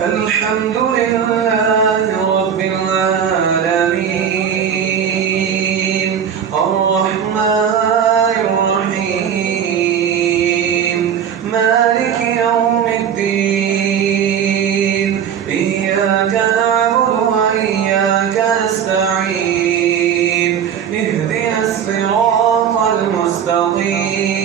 الحمد لله رب العالمين الرحمن الرحيم مالك يوم الدين إياك نعبد وإياك نستعين اهدنا الصراط المستقيم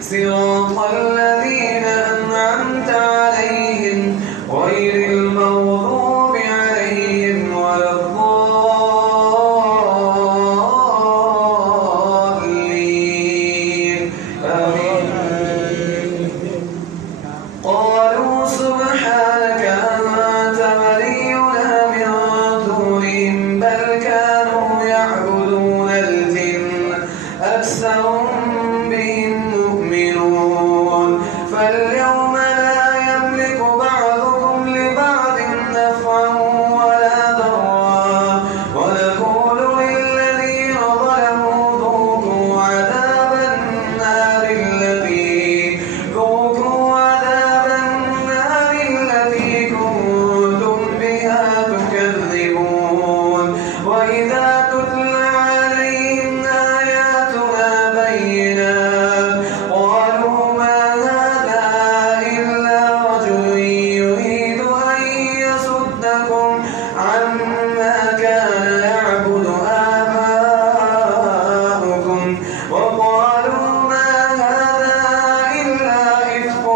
صراط الذين أنعمت عليهم غير المغضوب عليهم ولا الضالين آمين. قالوا سبحانك أنت ولينا من دونهم بل كانوا يعبدون الجن أكثرهم بهم مؤمنون فاليوم لا يملك بعضكم لبعض نفعا ولا ضرا ونقول للذين ظلموا ذوقوا عذاب النار التي كنتم بها تكذبون وإذا تتلى عليهم آياتنا بينات قالوا ما هذا إلا رجل يريد أن يصدكم عما كان يعبد آباؤكم وقالوا ما هذا إلا إفك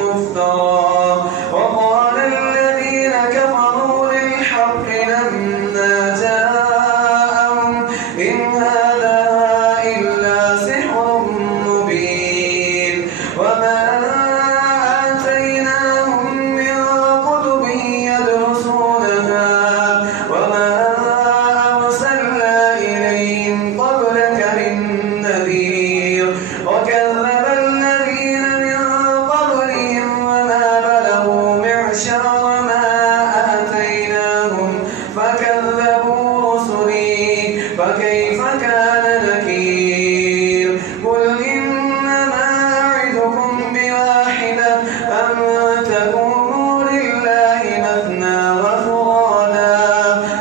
مفترى وقال الذين كفروا للحق لما جاءهم إن هذا إلا سحر مبين وما آتيناهم من كتب يدرسونها وما أرسلنا إليهم قبلك من نذير وكذب الذين من قبلهم وما بلغوا معشر ما آتيناهم فكذبوا رسلي فكيف كان نكير قل إنما أعدكم بواحدة أن تقوموا لله مثنى وفرادا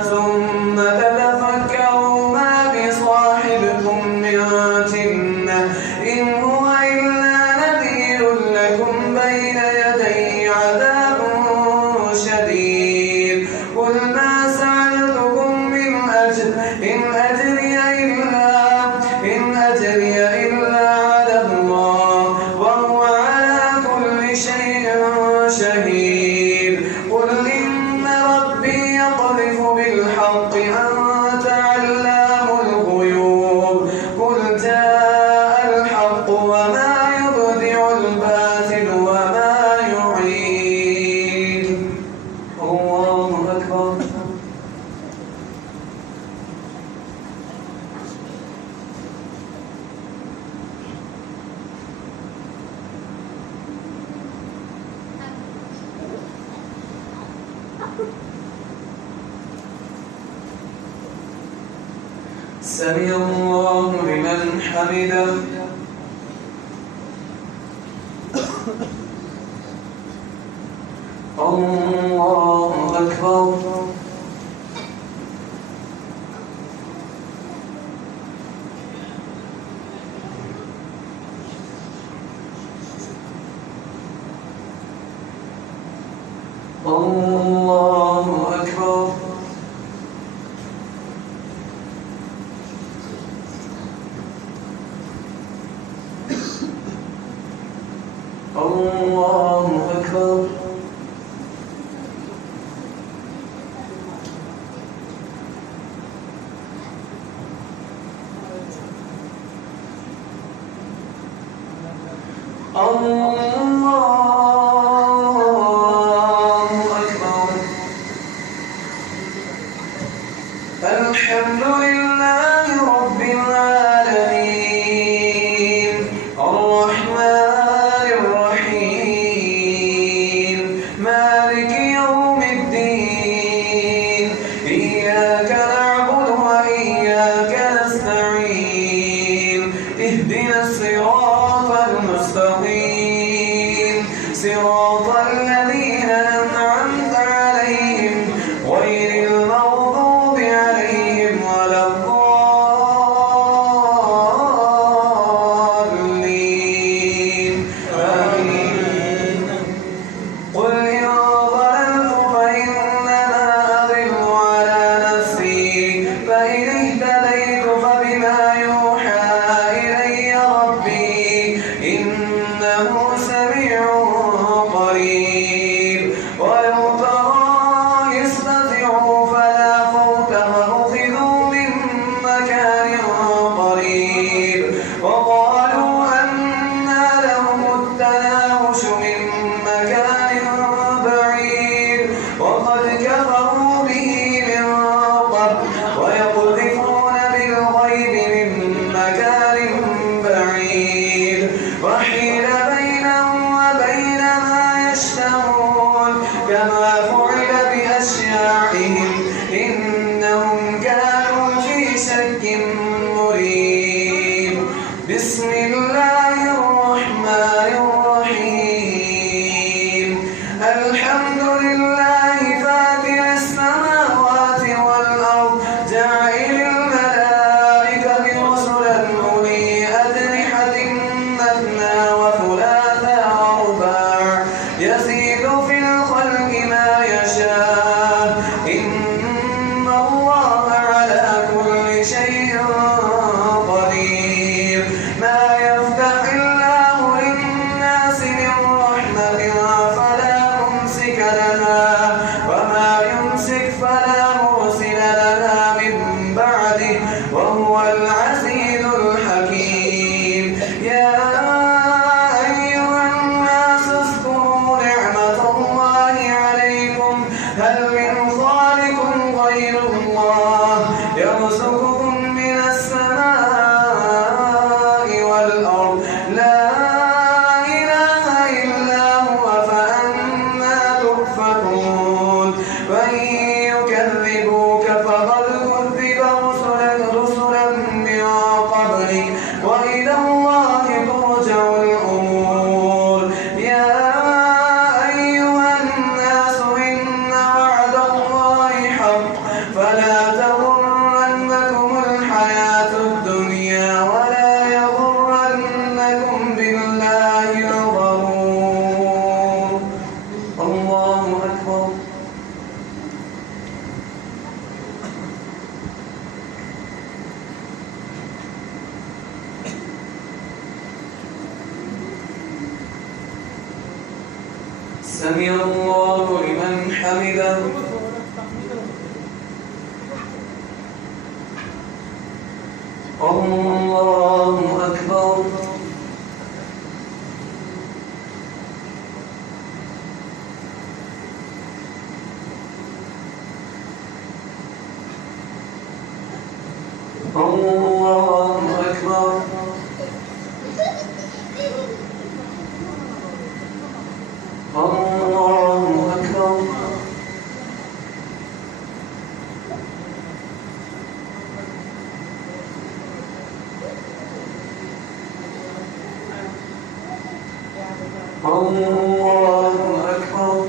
ثم تتفكروا ما بصاحبكم من جنة إن هو إلا نذير لكم بين يدي عذاب شديد قل ما سألتكم من أجر إن أجري إلا على الله وهو على كل شيء شهيد قل إن ربي يقذف بالحق أنت علام الغيوب قل جاء الحق وما يبدع الباطل وما يعيد الله أكبر. سمع الله لمن حمده الله أكبر. الله أكبر. الله أكبر. الله أكبر. الحمد لله رب العالمين الرحمن الرحيم مالك يوم الدين إياك نعبد وإياك نستعين اهدنا الصراط المستقيم صراط الذين أنعمت يزيد في الخلق ما يشاء إن الله على كل شيء قدير ما يفتح الله للناس من رحمة فلا ممسك لها وما يمسك فلا مرسل لها من بعده وهو العزيز الحكيم يا أيها الناس اذكروا نعمة الله عليكم هل من خالق غير الله يرزقكم من السماء والأرض لا إله إلا هو فأنى تؤفكون وإن يكذبوك فقد كذب رسلا من قبلك وإلى الله ترجع الأمور يا أيها الناس إن وعد الله حق فلا تغرنكم الحياة الدنيا ولا يغرنكم بالله الغرور الله أكبر سمع الله لمن حمده الله أكبر الله أكبر الله أكبر الله أكبر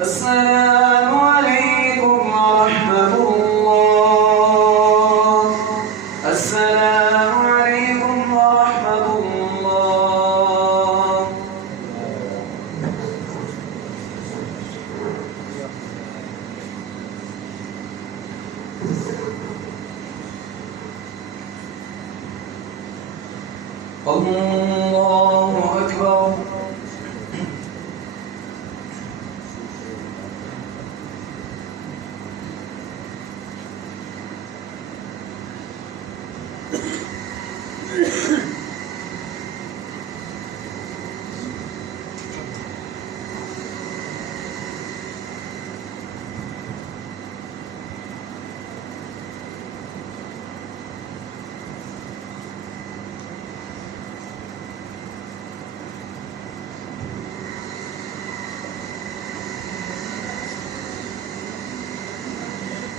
السلام عليكم ورحمة الله السلام عليكم ورحمة الله الله أكبر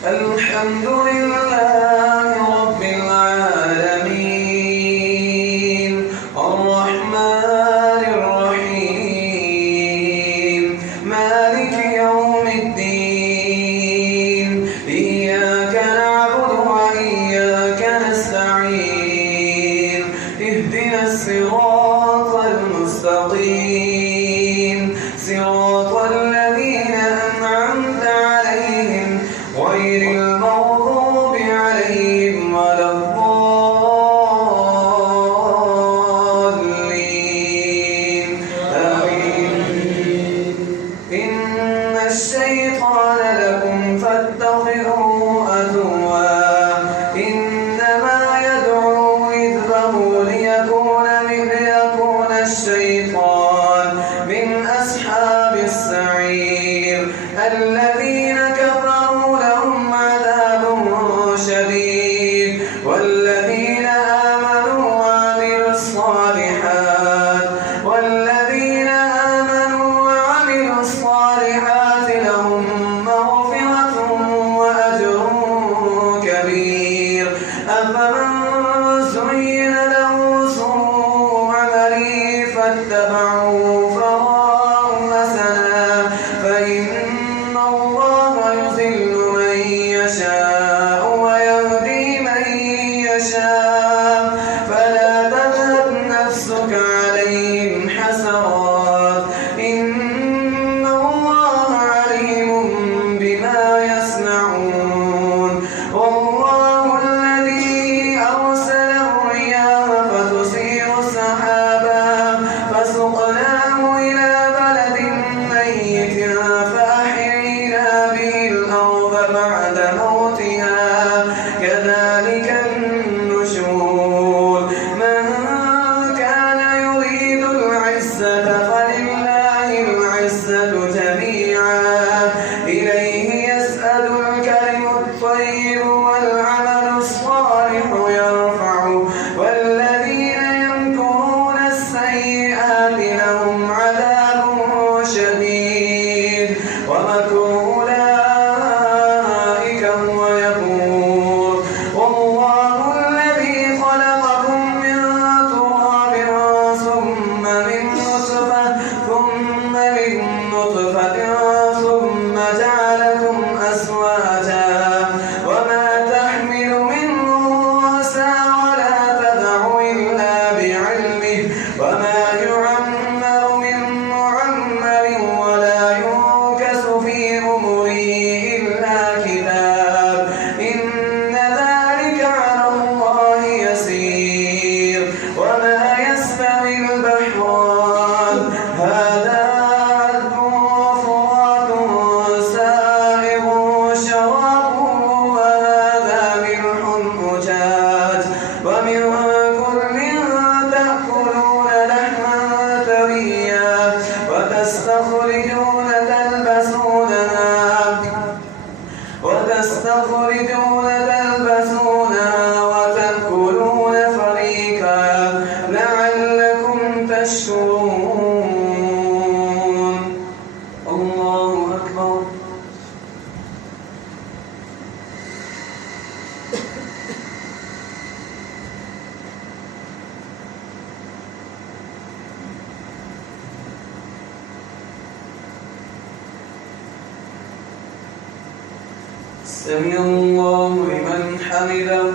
الحمد لله رب العالمين الرحمن الرحيم مالك يوم الدين إياك نعبد وإياك نستعين اهدنا الصراط المستقيم المستقيم صراط الذين أنعمت عليهم غير المغضوب عليهم ولا الضالين آمين. إن الشيطان لكم فاتخذوه عدوا إنما يدعو حزبه ليكون الشيطان من أصحاب السعير الذين كفروا لهم عذاب شديد والذين آمنوا وعملوا الصالحات لهم مغفرة وأجر كبير أفمن زين له سوء عمله فاتبعوا فراء حسنا فإن الله يضل من يشاء ويهدي من يشاء فلا تذهب نفسك عليهم حسرات إن الله عليم بما يصنعون والله الذي أرسل الرياح فتثير سحابا فسقناه إلى بلد ميت فأحيينا به الأرض بعد موتها كذلك النشور من كان يريد العزة فلله العزة جميعا إليه يسأل الكلم الطيب والعمل الصالح يرفعه والذين يمكرون السيئات لهم عذاب شديد ومكر أولئك هو يبور والله الذي خلقكم من تراب ثم من نطفة ثم جعلكم أزواجا وما تحمل من أنثى ولا تضع إلا بعلمه وما يعمر من معمر ولا ينكس في عمره إلا كتاب إن ذلك على الله يسير وما يستوي البحران هذا عذب فرات سائغ شرابه وهذا ملح أجاج ومن كل تأكلون لحما طريا وتستخرجون تلبسونها وتأكلون فريقا لعلكم تشكرون الله أكبر. سمع الله لمن حمده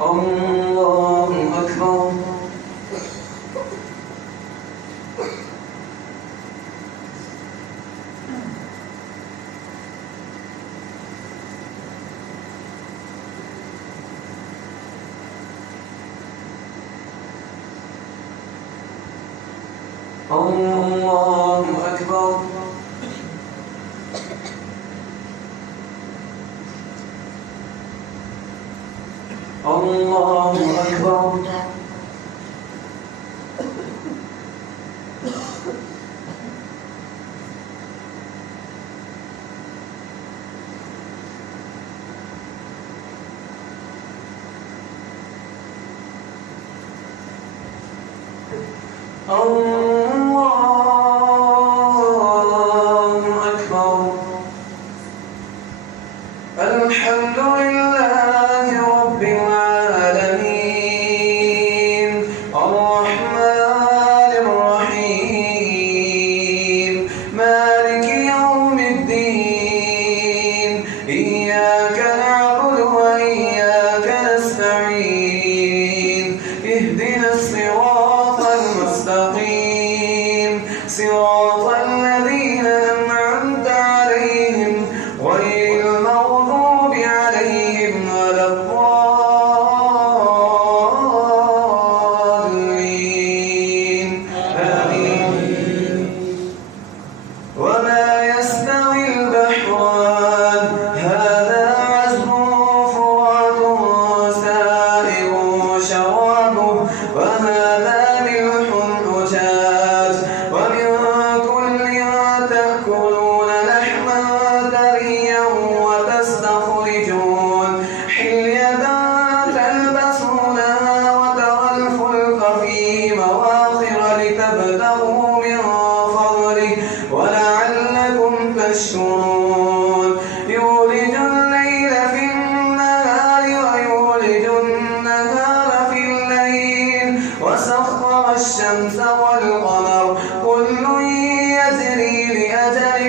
الله أكبر. الله أكبر. الله أكبر. الله أكبر. الحمد لله رب العالمين الرحمن الرحيم مالك يوم الدين إياك نعبد وإياك نستعين اهدنا الصراط المستقيم صراط الذين أنعمت عليهم غير المغضوب عليهم ولا الضالين آمين. وما يستوي البحران هذا عذب فرات سائغ شرابه وهذا ملح أجاج ومن كل تأكلون لحما طريا وتستخرجون حلية تلبسونها وترى الفلك فيه مواخر لتبتغوا من فضله ولعلكم تشكرون يولج الليل في النهار ويولج النهار في الليل وسخر الشمس والقمر كل يجري لأجل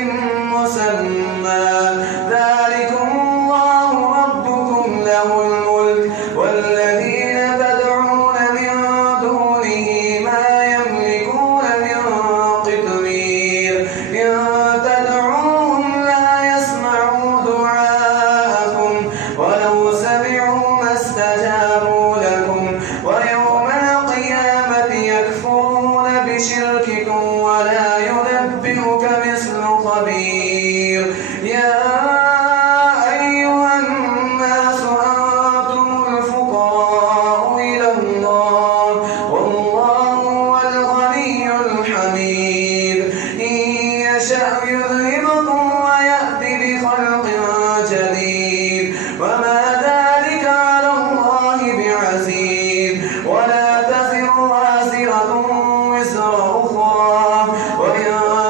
مسمى ذلكم الله ربكم له الملك والذين تدعون من دونه ما يملكون من قطمير إن تدعوهم لا يسمعوا دعاءكم ولو سمعوا ما استجابوا لكم ويوم القيامة يكفرون بشرككم ولا ينبئك مثل خبير يا أيها الناس أنتم الفقراء إلى الله والله هو الغني الحميد إن يشأ يذهبكم ويأتي بخلق جديد وما ذلك على الله بعزيز ولا تزر وازرة وزر أخرى وإن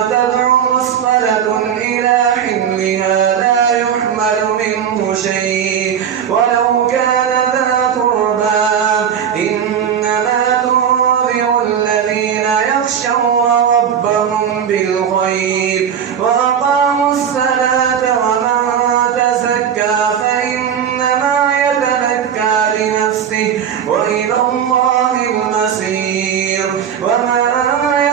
تدع مثقلة إلى حملها لا يحمل منه شيء ولو كان ذا قربى إنما تنذر الذين يخشون ربهم بالغيب وأقاموا الصلاة ومن تزكى فإنما يتزكى لنفسه وإلى الله المصير وما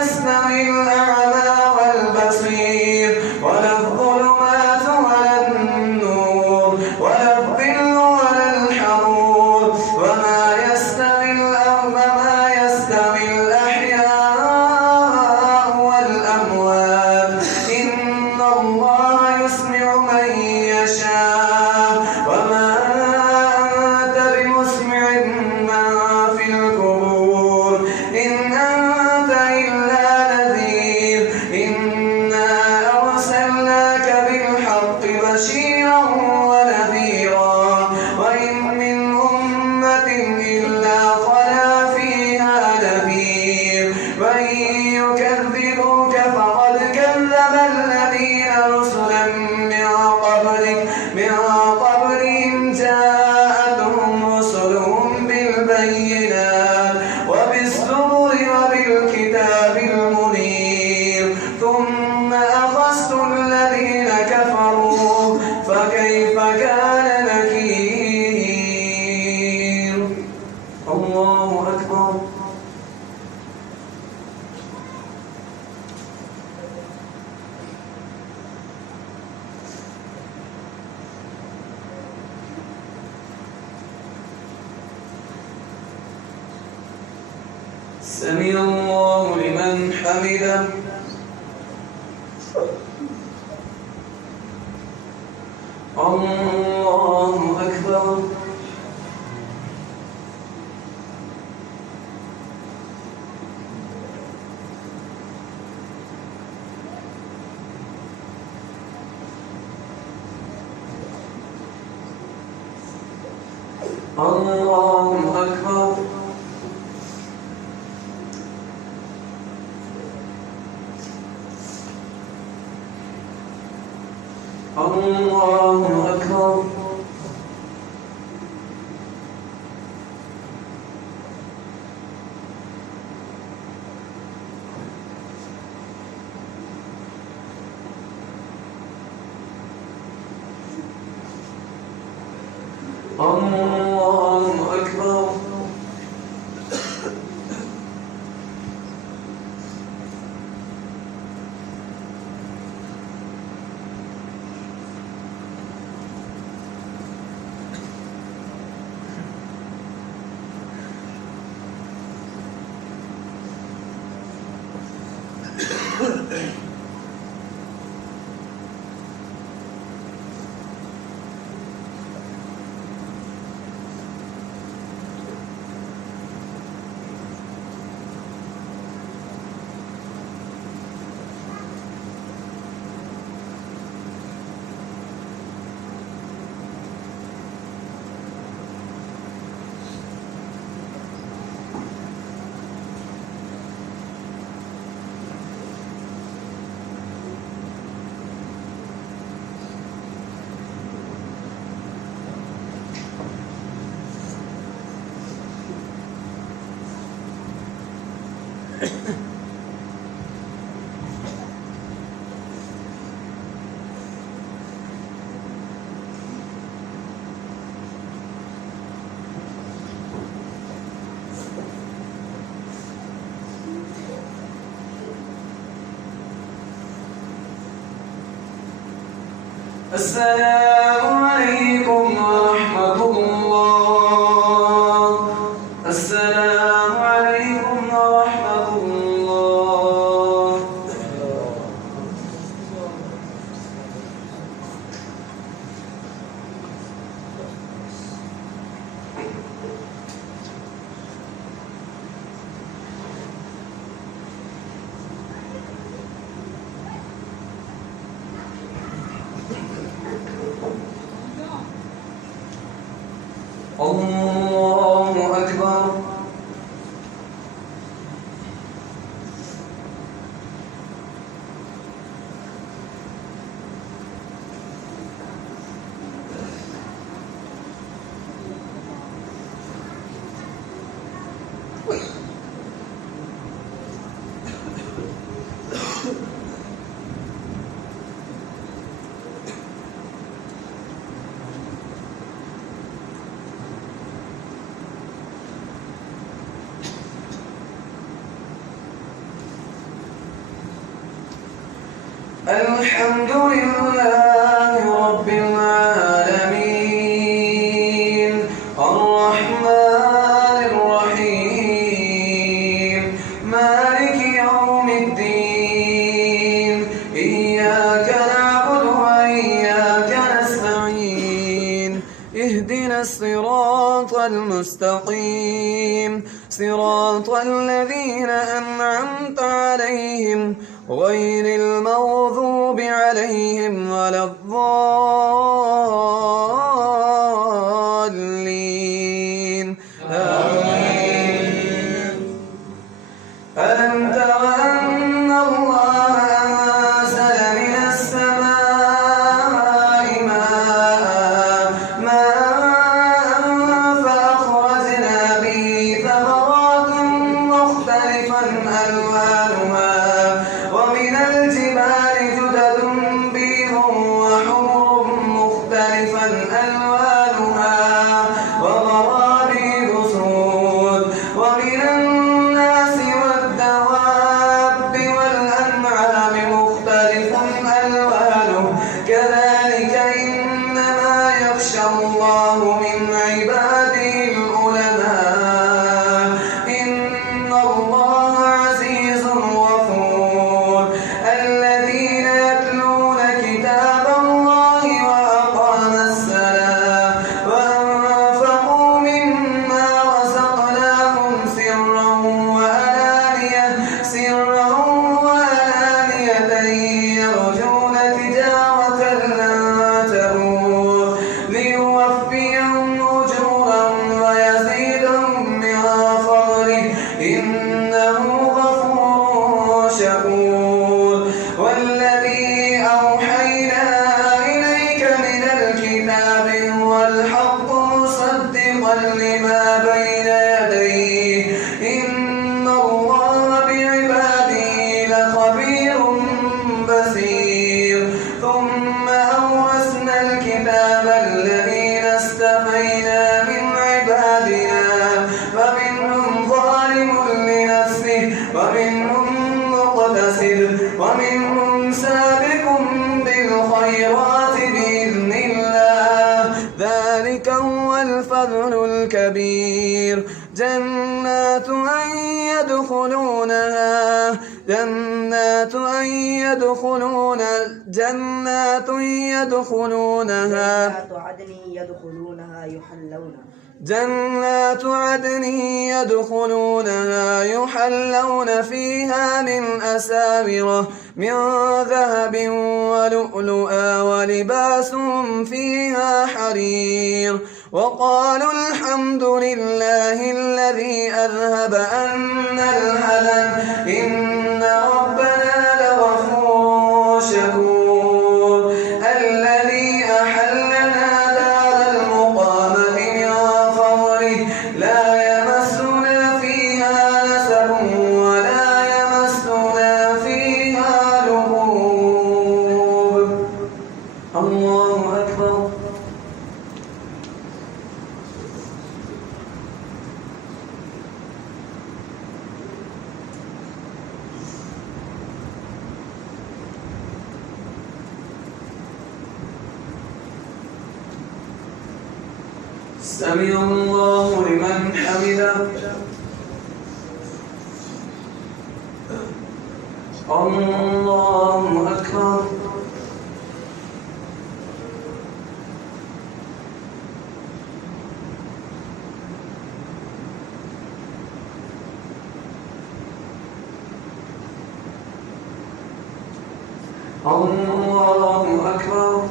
يستوي الأعمى والبصير ولا الظلمات ولا النور ولا الظل ولا الحرور وما يستوي الأحياء والأموات إن الله يسمع من يشاء وما أنت بمسمع من في القبور إن أنت إلا نذير إنا أرسلناك بالحق بشيرا ونذيرا وإن من أمة إلا خلا فيها نذير وإن يكذبوك فقد كذب الذين رسلا من قبلهم جاءتهم رسلهم بالبينات وبالزبر وبالكتاب المنير ثم أخذت الذين كفروا فكيف كان نكير الله أكبر سمع الله لمن حمده الله أكبر الله أكبر الله أكبر الله أكبر السلام عليكم ورحمة الله. السلام عليكم ورحمة الله. الله أكبر. الحمد لله رب العالمين الرحمن الرحيم مالك يوم الدين إياك نعبد وإياك نستعين اهدنا الصراط المستقيم صراط الذين أنعمت عليهم غير المغضوب عليهم ولا الضالين آمين. ألم تر أن الله أنزل من السماء ماء فأخرجنا به ثمرات مختلفا ألوانها ومن الجبال جدد بيض وحمر مختلفا ألوانها وغرابيب سود ومن الناس والدواب والأنعام مختلف ألوانه كذلك إنما يخشى الله من عباده العلماء إن الله عزيز غفور الذين يتلون كتاب الله وأقاموا الصلاة وأنفقوا مما رزقناهم سرا وعلانية يرجون تجارة لن تبور ليوفيهم أجورهم ويزيدهم من فضله إنه غفور شكور والذي أوحينا إليك من الكتاب هو الحق مصدقا لما بين يديه إن الله بعباده لخبير بصير ثم أورثنا الكتاب الذين اصطفينا من عبادنا فمنهم ظالم لنفسه ومنهم مقتصد ومنهم سابق بالخيرات بإذن الله ذلك هو الفضل الكبير جنات أن يدخلونها جنات عدن يدخلونها يحلون فيها من أساور من ذهب ولؤلؤا ولباسهم فيها حرير وقالوا الحمد لله الذي أذهب عنا الحزن إن ربنا لغفور شكور الذي أحلنا دار المقامة من فضله لا يمسنا فيها نسب ولا سمع الله لمن حمده. الله أكبر. الله أكبر.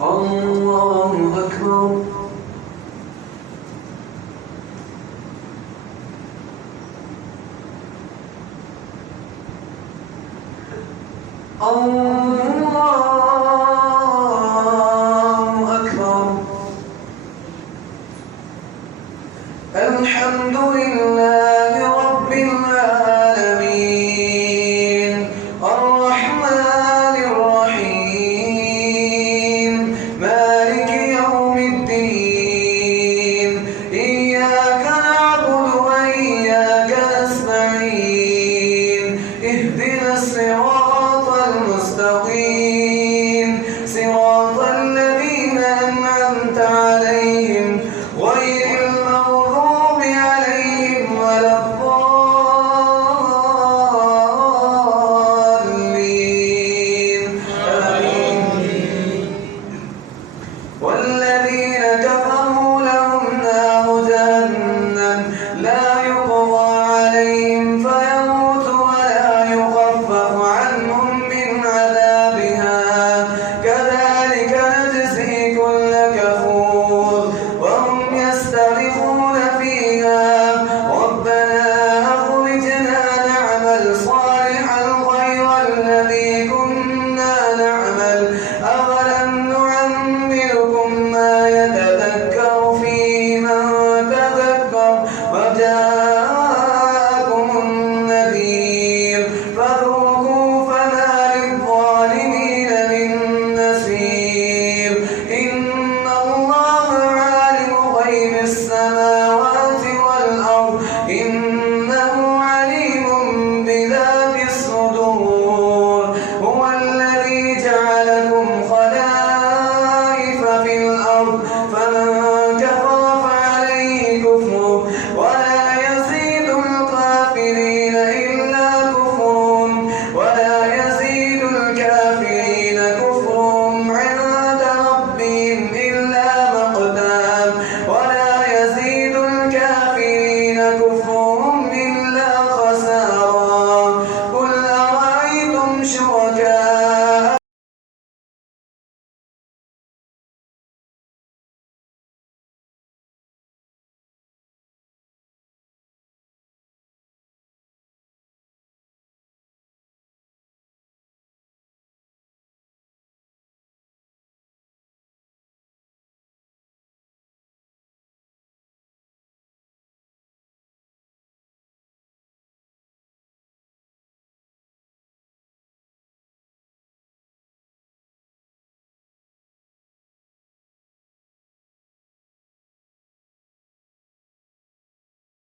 الله أكبر. الله أكبر. الحمد لله رب العالمين الرحمن الرحيم مالك يوم الدين إياك نعبد وإياك نستعين اهدنا الصراط المستقيم صراط الذين أنعمت عليهم غير المغضوب عليهم ولا الضالين آمين. والذين